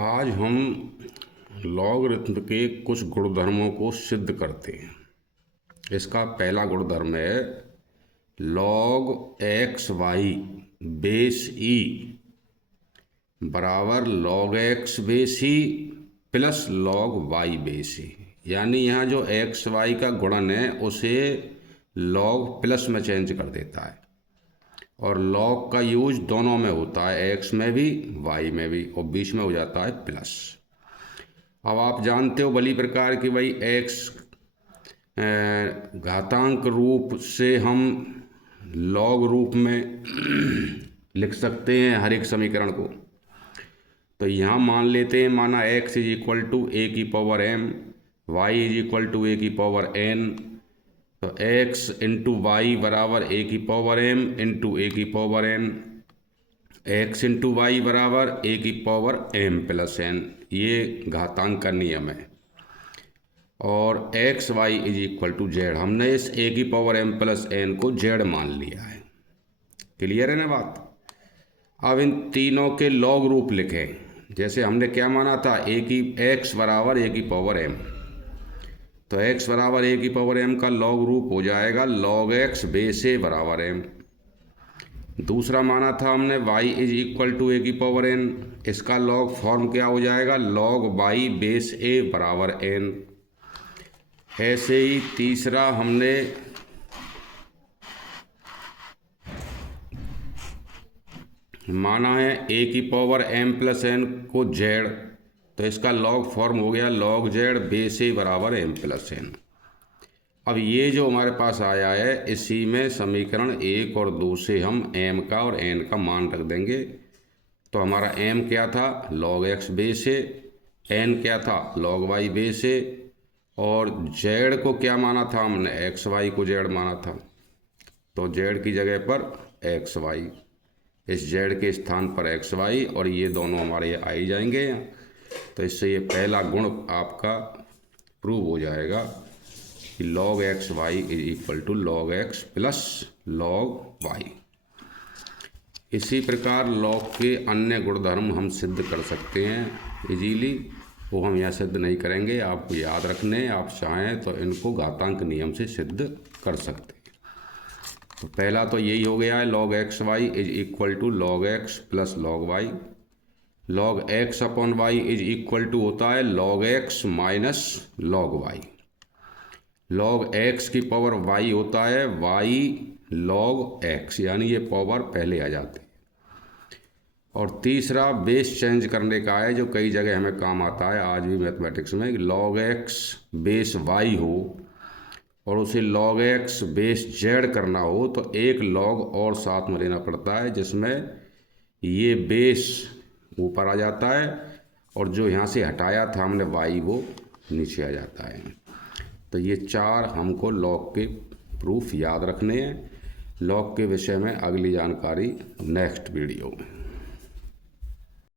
आज हम लॉगरिथम के कुछ गुणधर्मों को सिद्ध करते हैं। इसका पहला गुणधर्म है log x y base e बराबर log x base e plus log y base e. यानी यहाँ जो एक्स वाई का गुणन है उसे लॉग प्लस में चेंज कर देता है और लॉग का यूज दोनों में होता है, एक्स में भी वाई में भी, और बीच में हो जाता है प्लस। अब आप जानते हो भली प्रकार कि भाई एक्स घातांक रूप से हम लॉग रूप में लिख सकते हैं हर एक समीकरण को। तो यहाँ मान लेते हैं, माना x is equal to a की power m, y is equal to a की पावर n। तो x इंटू वाई बराबर ए की पावर m इंटू ए की power n, x into y बराबर ए की पावर m प्लस n। ये घातांक का नियम है। और x y is equal to z, हमने इस ए की पावर m प्लस n को जेड मान लिया है। क्लियर है ना बात। अब इन तीनों के लॉग रूप लिखें। जैसे हमने क्या माना था, ए की एक्स बराबर ए की पावर m, तो x बराबर ए की पावर m का लॉग रूप हो जाएगा लॉग एक्स बेस ए बराबर m। दूसरा माना था हमने y is equal to a की पावर n, इसका लॉग फॉर्म क्या हो जाएगा, लॉग y बेस a बराबर n। ऐसे ही तीसरा हमने माना है ए की पावर m प्लस n को z, तो इसका लॉग फॉर्म हो गया लॉग z बेस a बराबर m प्लस n। अब ये जो हमारे पास आया है इसी में समीकरण 1 और 2 से हम m का और n का मान रख देंगे। तो हमारा m क्या था, log x base a, n क्या था, log y बेस a, और z को क्या माना था हमने, एक्स वाई को z माना था। तो z की जगह पर एक्स वाई, इस z के स्थान पर एक्स वाई, और ये दोनों हमारे आ ही जाएंगे। तो इससे ये पहला गुण आपका प्रूव हो जाएगा कि log x y is equal to log x plus log y. इसी प्रकार लॉग के अन्य गुणधर्म हम सिद्ध कर सकते हैं इजीली, वो हम यहाँ सिद्ध नहीं करेंगे, आपको याद रखने। आप चाहें तो इनको घातांक नियम से सिद्ध कर सकते हैं। तो पहला तो यही हो गया है, log x y is equal to log x plus log y. Log x upon y is equal to होता है log x minus log y. Log x की पावर वाई होता है वाई लॉग एक्स, यानी ये पावर पहले आ जाती है। और तीसरा बेस चेंज करने का है, जो कई जगह हमें काम आता है आज भी मैथमेटिक्स में, लॉग एक्स बेस वाई हो और उसे लॉग एक्स बेस जेड करना हो तो एक लॉग और साथ में लेना पड़ता है, जिसमें ये बेस ऊपर आ जाता है और जो यहाँ से हटाया था हमने वाई वो नीचे आ जाता है। तो ये चार हमको लॉग के प्रूफ याद रखने हैं। लॉग के विषय में अगली जानकारी नेक्स्ट वीडियो में।